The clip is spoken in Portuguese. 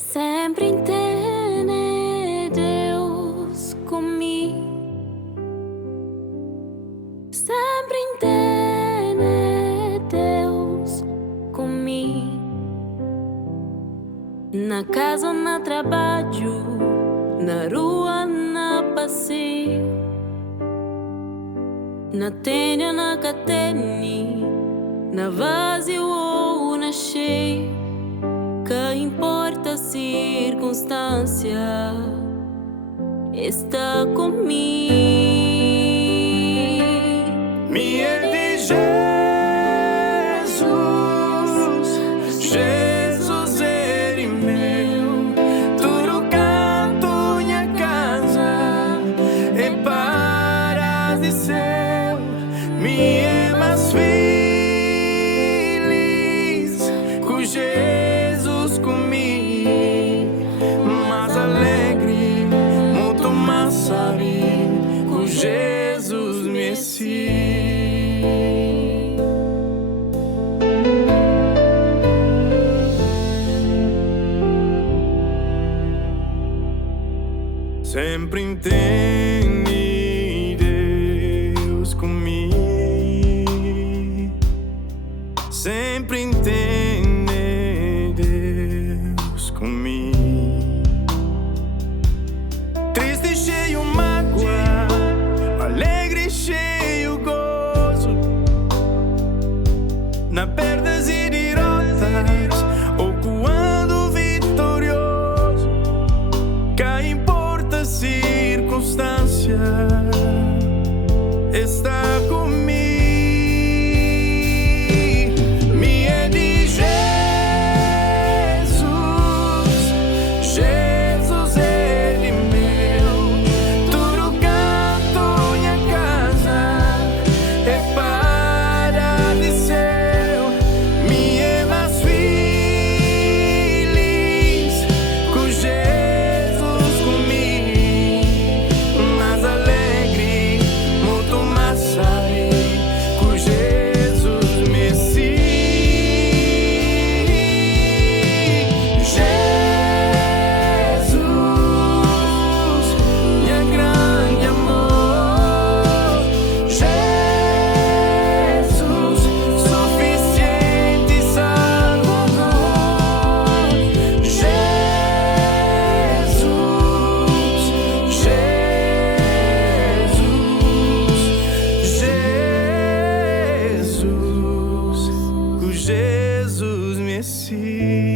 Sempre entende Deus comigo. Sempre entende Deus comigo. Na casa ou no trabalho, na rua, na passeio, na tenda, na catene, na vazio ou na cheio. Que importa a circunstância, está comigo. Me é de Jesus, Jesus ele meu. Tudo canto minha casa é para de céu. Me é mais feliz com Jesus comigo, mais alegre, muito mais sabe com Jesus me siga. Sempre entende Deus comigo. Sempre entende Deus comigo. Triste, cheio mágoa, alegre, cheio gozo. Na perdas e derrotas, ou quando vitorioso. Que importa a circunstância, está comigo. Me é de Jesus, Jesus ele meu. Tudo canto minha casa é para de céu. Me é mais feliz com Jesus comigo, mais alegre, muito mais sabe com Jesus me siga. Jesus, minha grande amor. Jesus, suficiente Salvador. Jesus, Jesus, com Jesus me siga.